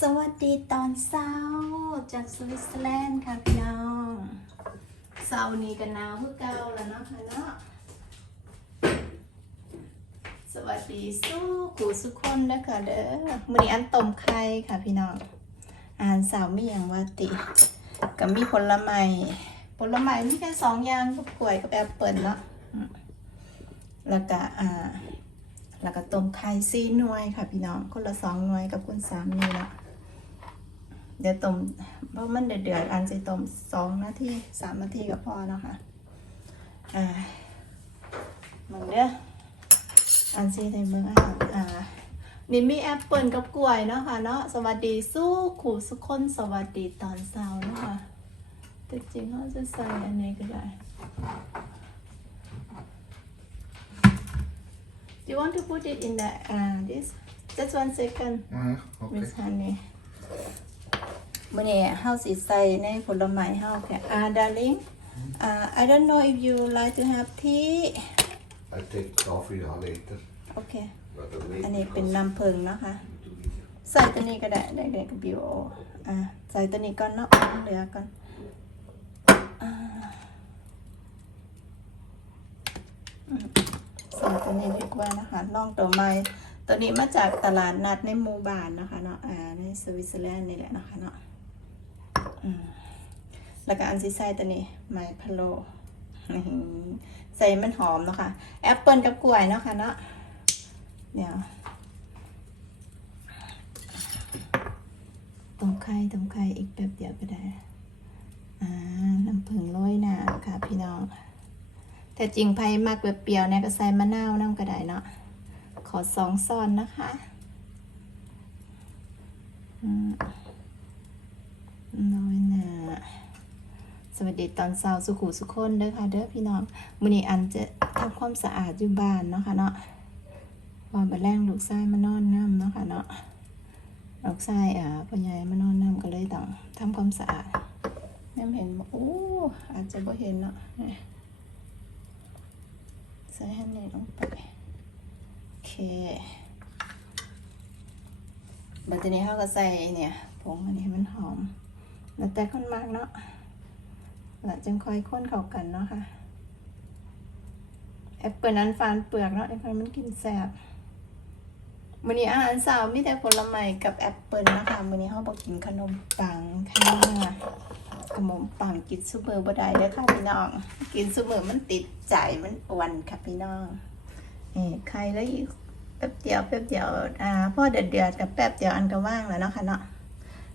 สวัสดีตอนเช้าจากสวิตเซอร์แลนด์ค่ะพี่น้องเช้านี้กันหนาวเพื่อเก่าแล้วเนาะค่ะเนาะสวัสดีสู้กูสุกคนเด้อค่ะเด้อมื้อนี้อันต้มไข่ค่ะพี่น้องอาหารเช้ามีอย่างว่าติก็มีผลไม้ผลไม้มีแค่สองอย่างก็กล้วยกับแอปเปิลเนาะแล้วก็อ่า แล้วก็ต้มไข่ซีหน่วยค่ะพี่น้อง คนละสองหน่วยกับคุณสามีละเดี๋ยวต้มเพราะมันเดือดๆอันจะต้มสองนาทีสามนาทีก็พอเนาะคะอ่ามันเด้ออันซีในเมืองอาหารอ่านี่มีแอปเปิลกับกล้วยเนาะค่ะเนาะสวัสดีสู้ขู่สุคนสวัสดีตอนเช้าเนาะค่ะแต่จริงเขาจะใส่อันนี้ก็ได้ you want to put it in the uh, this? Just one second, Ja, okej. Miss Honey. มื่อนี้เฮาสิใส่ในผลไม้เฮาค่ะ Ah, darling. Uh, I don't know if you like to have tea. I take coffee ja later. Okay. But the late อันนี้เป็น because น้ำผึ้งเนาะค่ะ to eat it. ใส่ตัวนี้ก็ได้ได้ได้กับบิวอ่าใส่ตัวนี้ก่อนเนาะเหลือก่อนอ่าอืม ส่ตัวนี้ดีกว่านะคะน้องตัวใหม่ตัวนี้มาจากตลาดนัดในหมู่บ้านนะคะเนาะอ่าในสวิตเซอร์แลนด์นี่แหละนะคะเนาะอืมแล้วก็อันที่ใส่ตัวนี้ไม้พะโลใส่มันหอมเนาะค่ะแอปเปิลกับกล้วยเนาะค่ะเนาะเดี๋ยวต้มไข่ต้มไข่อีกแป๊บเดียวก็ได้ อ่า น้ำผึ้งโรยหนาค่ะพี่น้อง แต่จริงไผ่มากเปรี้ยวๆเนี่ยก็ใส่มะนาวน้ำก็ได้เนาะขอสองซ้อนนะคะอืมโรยหน้าสวัสดีตอนเช้าสุขุสุขคนเด้อค่ะเด้อพี่น้องมื้อนี้อันจะทำความสะอาดอยู่บ้านเนาะค่ะเนาะวาบัดแรงลูกชายมานอนน้ำเนาะค่ะเนาะออกไส้อ่าพ่อใหญ่มานอนน้ำก็เลยต้องทำความสะอาดแม่เห็นบ่โอ้อาจจะบ่เห็นเนาะ ใส่ให้นี่ลงไปโอเคบัดนี้เขาก็ใส่เนี่ยผงอันนี้ให้มันหอม แล้วแต่คนมากเนาะหลังจังค่อยค้นเข้ากันเนาะค่ะแอปเปิลนั้นฟานเปลือกเนาะแอปเปิลมันกินแซ่บมื้อนี้อาหารเช้ามีแต่ผลไม้กับแอปเปิลนะคะมื้อนี้เฮาบ่กินขนมปังค่ะขนมปังกินซุมื้อบ่ได้เด้อค่ะพี่น้อง กินซุมื้อมันติดใจมันอ้วนค่ะพี่น้องนี่ไข่แล้วอีกแป๊บเดียวแป๊บเดียวอ่าพอเดือดเดือดๆกับแป๊บเดียวอันก็ว่างแล้วเนาะค่ะเนาะ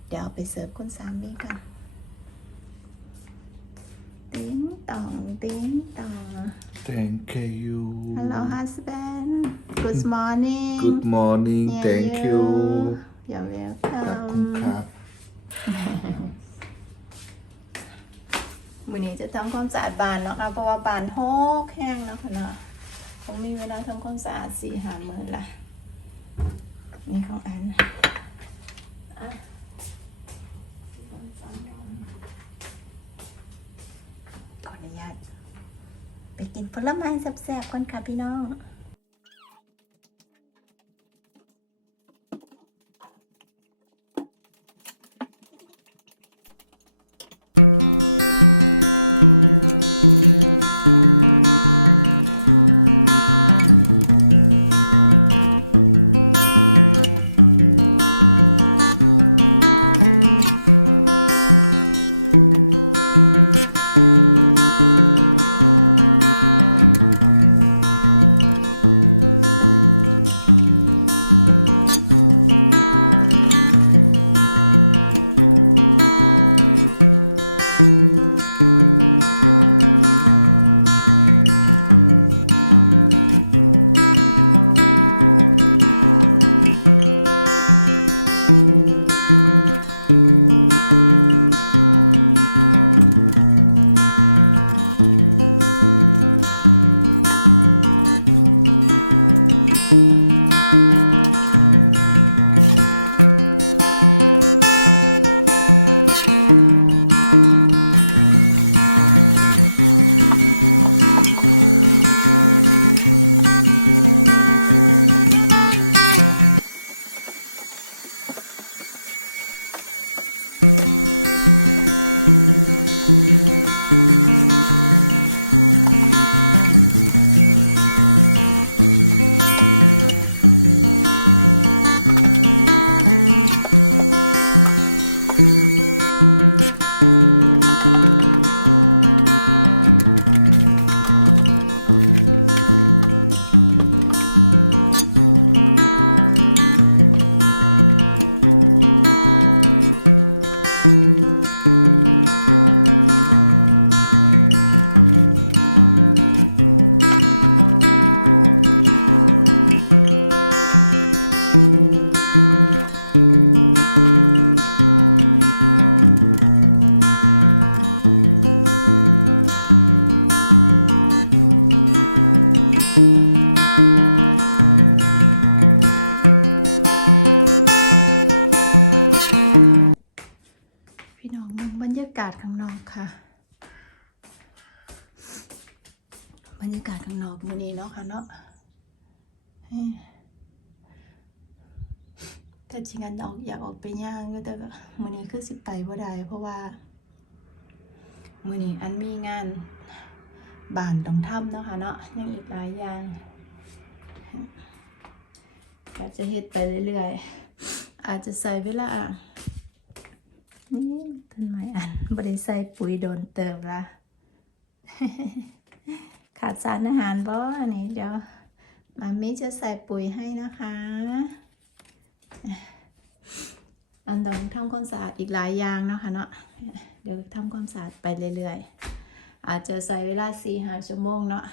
เดี๋ยวเอาไปเสิร์ฟคุณสามีกันติ้งตองติ้งตอง Thank you. Hello husband Good morning Good morning. Yeah, Thank you. You're ขอบคุณ welcome ครับ มื้อนี้จะทำความสะอาดบ้านเนาะค่ะเพราะว่าบ้านหกแห้งเนาะค่ะเนาะคงมีเวลาทำความสะอาดสี่หามือละนี่ของอันอะขออนุญาตไปกินผลไม้แซ่บๆก่อนค่ะพี่น้อง ค่ะ บรรยากาศข้างนอกมื้อนี้เนาะค่ะเนาะแต่จริงอันออกอยากออกไปย่างอยู่แต่มื้อนี้คือสิไปบ่ได้เพราะว่ามื้อนี้อันมีงานบานต้องทำเนาะค่ะเนาะยังอีกหลายอย่างก็จะเฮ็ดไปเรื่อยๆ อาจจะใส่เวลา นี่ต้นไม้อันบ่ได้ใส่ปุ๋ยโดนเติมละขาดสารอาหารบ่อันนี้เดี๋ยวมามิจะใส่ปุ๋ยให้นะคะ อันต้องทำความสะอาดอีกหลายอย่างเนาะค่ะเนาะเดี๋ยวทำความสะอาดไปเรื่อยๆ อาจจะใช้เวลาสี่ห้าชั่วโมงเนาะ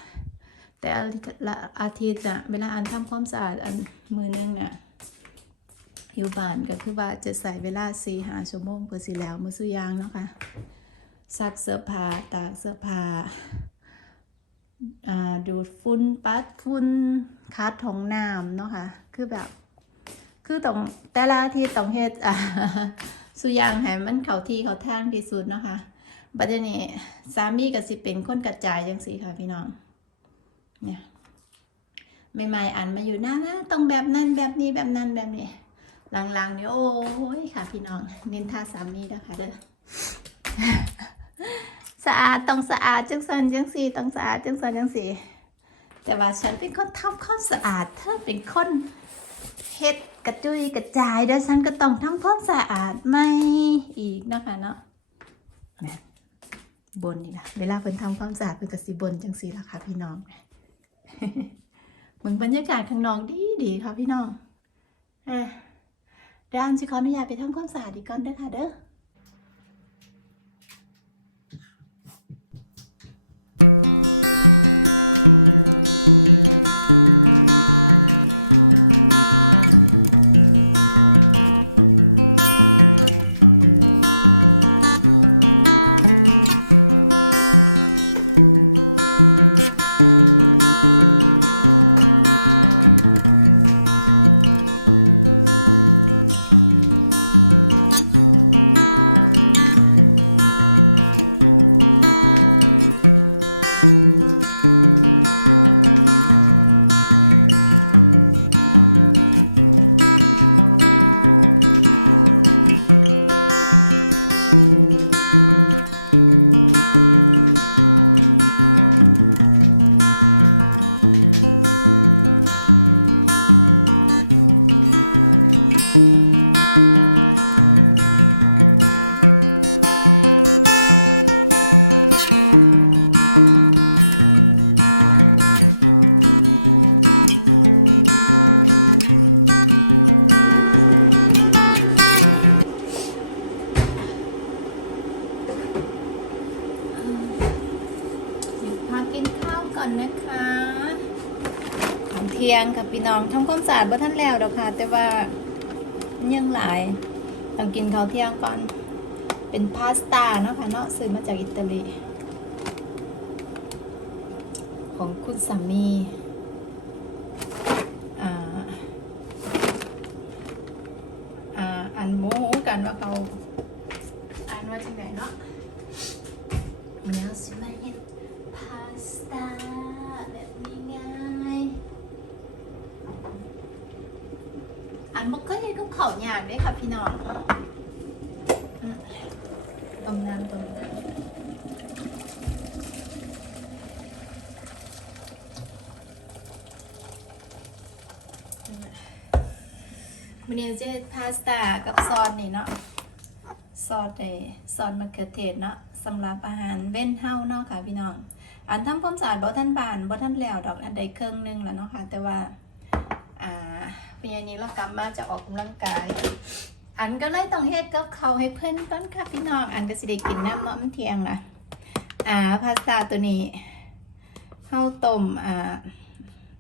แต่อาทิตย์ละอาทิตย์อะเวลาอันทำความสะอาดอันมือนึงเนี่ย อยู่บ้านก็คือว่าจะใส่เวลาสี่ห้าชั่วโมงเพื่อสิแล้วมือสุยางเนาะค่ะซักเสื้อผ้าตากเสื้อผ้าอ่าดูดฝุ่นปัดฝุ่นคัดของน้ำเนาะค่ะคือแบบ คือต้องแต่ละที่ต้องเฮ็ดอ่าสุยางให้มันเข้าที่เข้าทางที่สุดเนาะค่ะบัดเดี๋ยวนี้สามีก็สิเป็นคนกระจายจังซี่ค่ะพี่น้องเนี่ยใหม่ๆอ่านมาอยู่หน้านะต้องแบบนั้นแบบนี้แบบนั้นแบบนี้ หลังๆนี่โอ้ยค่ะพี่น้องนินทาสามีนะคะเด้อสะอาดต้องสะอาดจังสันจังสีต้องสะอาดจังสันจังสีแต่ว่าฉันเป็นคนทำความสะอาดเธอเป็นคนเฮ็ดกระจุยกระจายแล้วยฉันก็ต้องทำความสะอาดไม่อีกนะคะเนาะแหม่บนนี่ละเวลาเพิ่นทำความสะอาดเพิ่นก็สิบนจังสีละค่ะพี่น้องเหมือนบรรยากาศข้างนอกดีดีค่ะพี่น้องอะ เดี๋ยวอันสิขออนุญาตไปทำความสะอาดอีกก่อนเด้อค่ะเด้อ ก่อนนะคะของเทียงกับพี่น้องทำความสะอาดบ่ท่านแล้วดอกค่ะ แต่ว่ายังหลายต้องกินข้าวเที่ยงก่อน เป็นพาสต้าเนาะค่ะเนาะซื้อมาจากอิตาลี ของคุณสามีอ่าอ่าอันโมโหกันว่าเขาอ่านว่าจังไหนเนาะ มันเอาสิมาเฮ็ดพาสต้าแบบนี้ง่ายอันบ่เคยเฮ็ดกับข้าวยากเด้ค่ะพี่น้องอืมต้มน้ำต้มน้ำ มันนี้จะพาสต้ากับซอสนี่เนาะซอสไอ้ซอสมะเขือเทศเนาะสำหรับอาหารเว้นเฮาเนาะค่ะพี่น้อง อันทำความสะอาดบ่ทันบานบ่ทันแล้วดอกอันใดเครื่องหนึงแล้วเนาะค่ะแต่ว่าอ่าปีนี้เรากลับมาจะออกกำลังกายอันก็เลยต้องเฮ็ดกับเขาให้เพิ่อนก่อนค่ะพี่น้องอันก็สิได้กินน้ำเนาะมันเที่ยงละอ่าพาสต้าตัวนี้เฮาต้มอ่า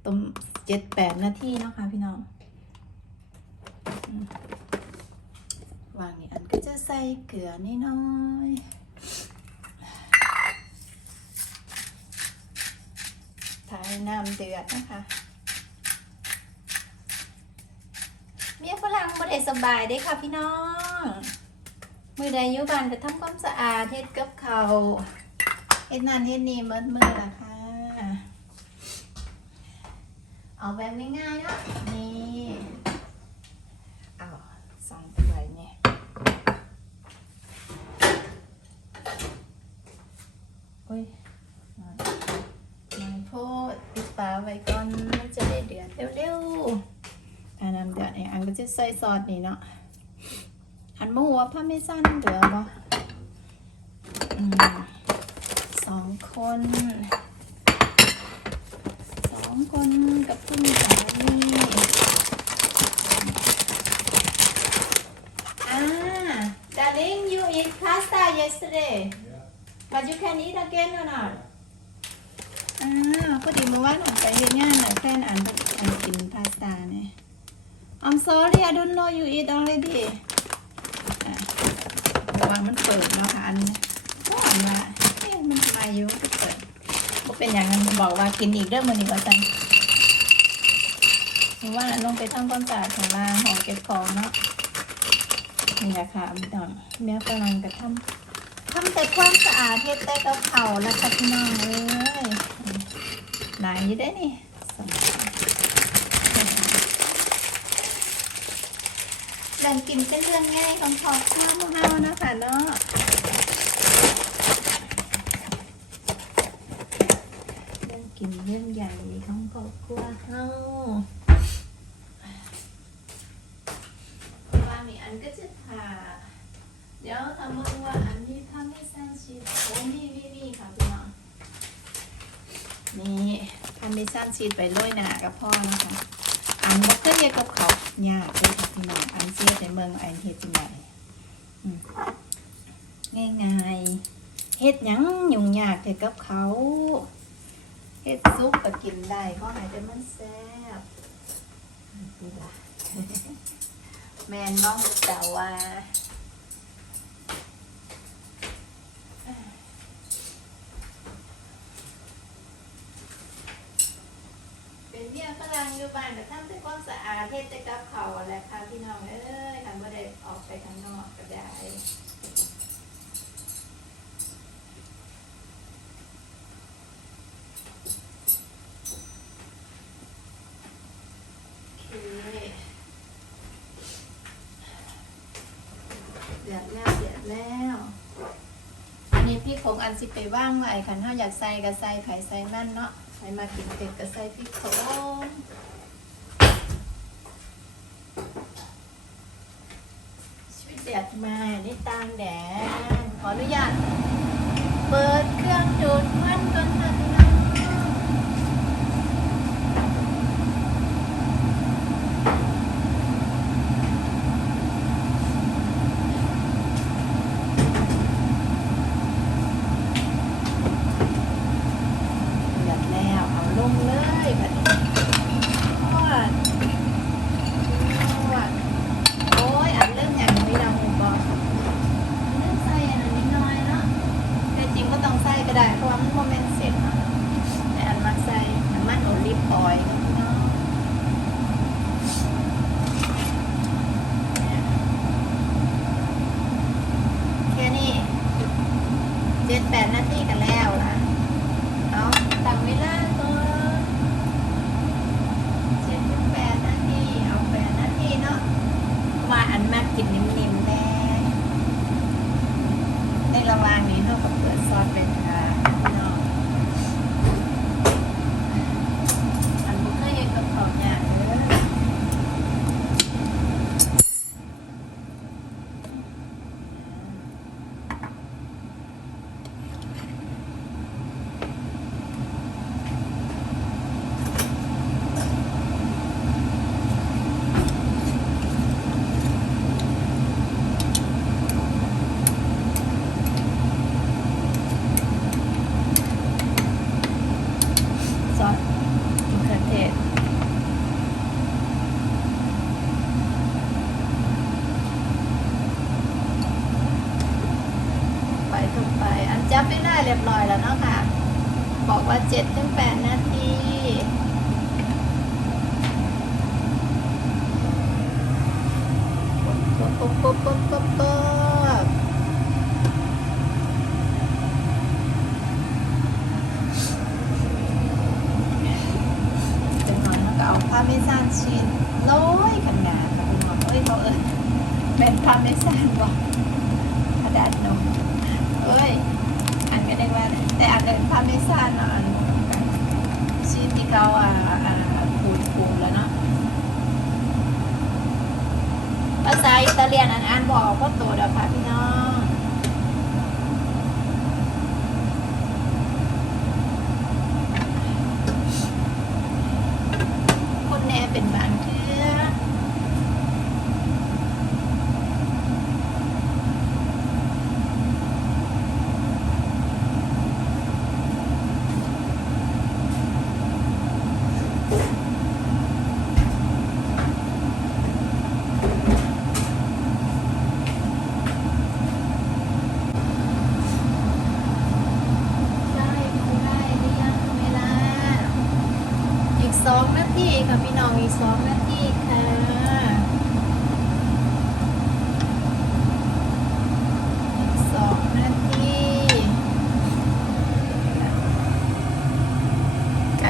ต้ม7-8นาทีเนาะค่ะพี่น้อง วางนี่อันก็จะใส่เกลือนิดน้อยทายน้ำเดือดนะคะเมียฝรั่งบ่ได้สบายเด้ค่ะพี่น้อง มือใดยู่บ้านก็ทำความสะอาดเฮ็ดกับเขาเฮ็ดนั่นเฮ็ดนี่เมื่อมือละค่ะ เอาแบบง่ายๆเนาะนี่ ซอสนี่เนาะอันมะหัวพาเมซันเหลือบ่อืมสองคนสองคนกับคุณสามีอ่า darling you eat pasta yesterday but you can eat again or not อ่าพอดีเมื่อวานผมไปเรียนงานหน่อยแฟนอ่านอ่านกินพาสต้าเนี่ย I'm sorry I don't know you eat already อะวานมันเปิดเนาะค่ะอันนี้ก็อันว่าเอ๊ะมันมาอยู่ก็เปิดก็เป็นอย่างนั้นบอกว่ากินอีกเรื่องมันอีกว่าจังเมื่อว่านลงไปทำความสะอาดของล่างของเก็บของเนาะนี่แหละค่ะพี่น้องแม่กำลังจะทำทำแต่ความสะอาดเฮ็ดแต่กับเขาแล้วค่ะพี่น้องเอ้ยหลายอยู่ได้นี่สอง แบ่งกินเป็นเรื่องง่ายของครอบครัวพวกเราเนาะค่ะเนาะเรื่องกินเรื่องใหญ่ของครอบครัวเฮาว่ามีอันก็จะผ่าเดี๋ยวทำมือว่าอันนี้ทำให้สั้นชีสโอ้นี่นี่นี่ค่ะพี่น้องนี่ทำให้สั้นชีสไปโรยหนากับพ่อนะคะ อันบักเกอร์กับเขายากเลยค่ะพี่น้องอันเซียในเมืองอันเฮ็ดจังไดอืมง่ายเฮ็ดหยังยุ่งยากแต่กับเขาเฮ็ดซุปก็กินได้เพราะไหนแต่มันแซ่บนี่ล่ะแมนน้องแต่ว่า เป็นเมียฝรั่งอยู่บ้านแต่ทำแต่ความสะอาดเฮ็ดแต่กับเขาวแหละค่ะพี่น้องเอ้ยทำบ่ได้ออกไปข้างนอกก็ได้โอเคเดือดแล้วเดือดแล้ว อันนี้พี่คงอันสิไปว่างไว้คันถ้าอยากใส่ก็ใส่ไข่ใส่มันเนาะ ให้มากินเผ็ดก็ใส่พริกเขงชีวิตแดดมานี่ตามแดดขออนุญาต เปิดเครื่องดูดควัน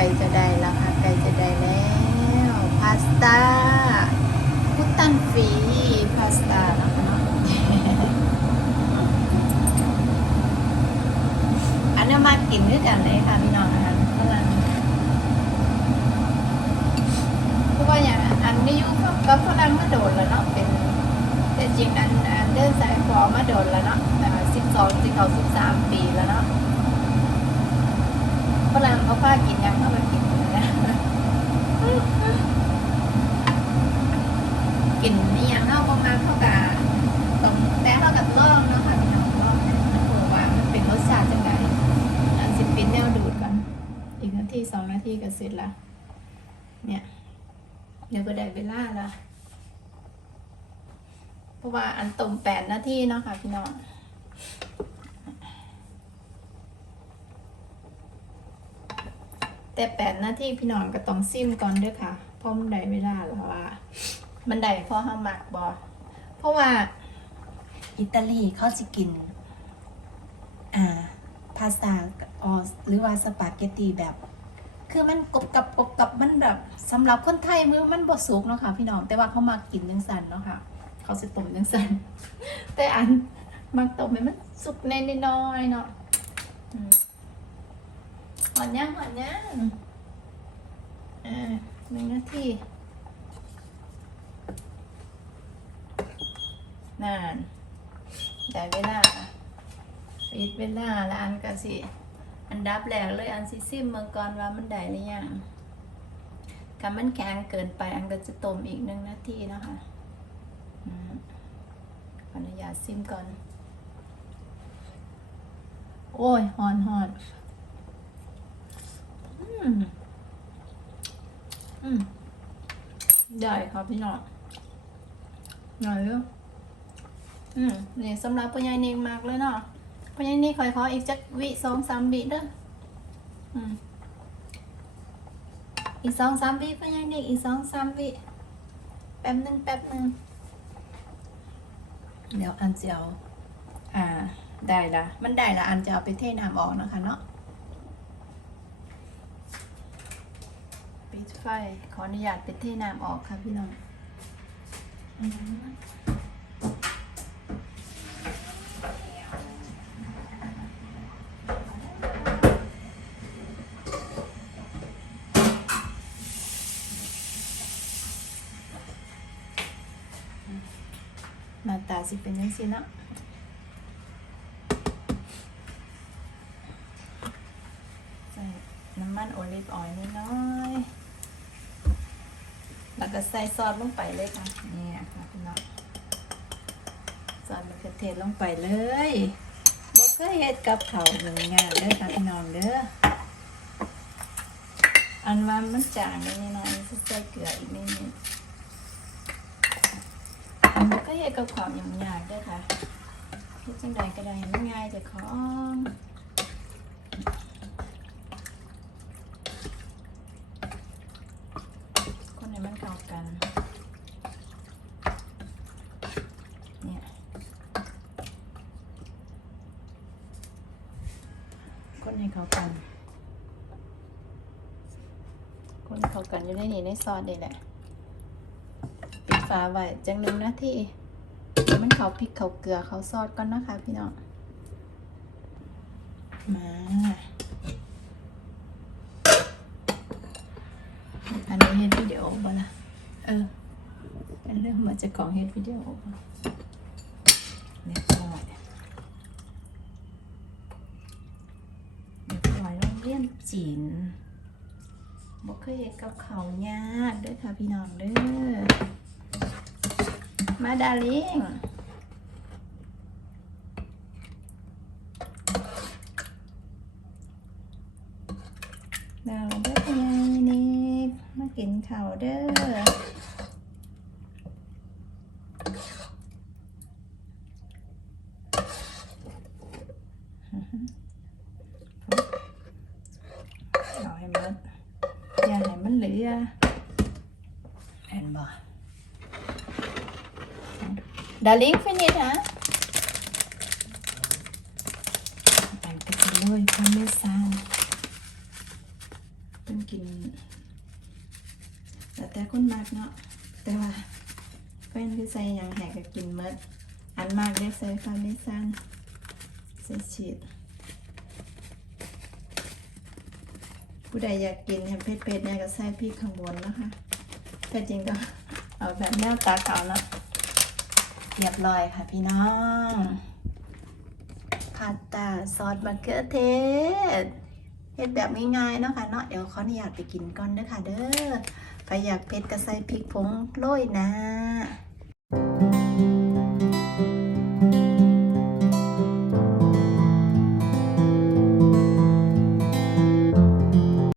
ไก่จะได้แล้วค่ะไก่จะได้แล้วพาสต้าพุตันฟรีพาสต้านะคะเนาะอันนี้มากินด้วยกันเลยค่ะพี่น้องอาหารฝรั่งเพราะว่าอย่างอันนี้ยุก็ฝรั่งมาโดนแล้วเนาะเป็นแต่จริงอันอันเดินสายฟอมาโดนแล้วเนาะสิบสองสิบเขาสิบสามปีแล้วเนาะ ฝรั่งเขาพากินยังเข้ามากินเลยนะกินนี่ยังเข้าประมาณเท่ากับตรงแต่เท่ากับล่องเนาะค่ะพี่น้องล่องมันหัวว่ามันเป็นรสชาติจังไงอันสิปินแนวดูดกันอีกนาทีสองนาทีก็เสร็จละเนี่ยเดี๋ยวก็ได้เวลาละเพราะว่าอันต้มแปดนาทีเนาะค่ะพี่น้อง แต่แปดนาทีพี่น้องก็ต้องซิมก่อนเด้วยค่ะเพราะมันได้เวลาแล้วว่า มันได้พราะห้ามักบอเพราะว่าอิตาลีเขาจะกิน อ่าพาสต้าออหรือว่าสปาเกตตีแบบ คือมันกบกับกบกับมันแบบสำหรับคนไทยมือมันบ่สุกเนาะค่ะพี่น้องแต่ว่าเขามากินจังสันเนาะค่ะเขาสิต้มจังสันแต่อันมักต้มมันสุกแน่นน้อยเนาะ อืมหอนย่างหอนย่างอ่าหนึ่งนาทีนานได้เวลาปิดเวลาแล้วอันก็สิ อันดับแรกเลยอันซิซิมเมืองก่อนว่ามันได้หรือยังถ้ามันแข็งเกินไปอันก็จะต้มอีกหนึ่งนาทีนะคะอืมขออนุญาตซิมก่อน โอ้ยหอนหอน อืมอืมได้ครับพี่น้องหน่อยเด้ออืมนี่สำหรับปัญญาเนงมากเลยเนาะเพราะฉะนั้นนี่คอยขออีกจักวิสองสามวิเด้ออืมอีกสองสามวิเพราะฉะนั้นนี่อีกสองสามวิแป๊บหนึ่งแป๊บหนึ่งเดี๋ยวอันจะเอาอ่าได้ละมันได้ละอันจะเอาไปเทน้ำออกนะคะเนาะปิด ไฟ ขออนุญาตไปเทน้ำออกค่ะพี่น้องมาตาสิเป็นยังสินะใส่น้ำมันโอลิฟออยล์นิดน้อย แล้วก็ใส่ซอสลงไปเลยค่ะนี่ค่ะพี่น้องซอสมะเขือเทศลงไปเลยบ่เคยเฮ็ดกับเขาวหนึ่งงานเด้อค่ะพี่น้องเด้ออันว่ามันจางนิดหน่อยใส่เกลืออีกนิดนึงอันนี้ก็เฮ็ดกับความยุ่งยากเด้วยค่ะเฮ็ดจังใดก็ได้มันง่ายแต่ของคนให้มันเข้ากัน เนี่ย คนให้ เข้ากัน คนให้เข้ากันอยู่ในนี่ในซอสนี่แหละปิดฝาไว้จังหนึ่งนาทีมันเขาพริกเขาเกลือเขาซอสก่อนนะคะพี่น้องมาอันนี้เฮ็ดวิดีโอบ่ล่ะเออเป็นเรื่องมาจากของเฮ็ดวิดีโอบ่เรียบร้อยเรียบร้อยโรงเรียนจีนบ่เคยเฮ็ดกับเขาวยาติด้วยค่ะพี่น้องเด้อมาดาลิงดาวเด้อพี่นี่มากินข้าวเด้อเอาให้มันอย่าให้มันเหลือเห็นบ่ ดาริ่งฟินิชฮะไปกันเลยพาเมซานต้องกิน แต่แต่คนมากเนาะ แต่ว่าแฟนคือใส่หยังแหกก็กินเมด อันมากได้ใส่ฟาเมซันใส่ชีสผู้ใดอยากกินเผ็ดเผ็ดๆเนี่ยก็ใส่พริกข้างบนนะคะแต่จริงก็เอาแบบแนวตาเก่าเนาะ เรียบร้อยค่ะพี่น้องพาสต้าซอสมะเขือเทศเฮ็ดแบบง่ายๆเนาะค่ะเนาะเดี๋ยวขออนุญาตไปกินก่อนเด้อค่ะเด้อใครอยากเผ็ดก็ใส่พริกผงโรยนะ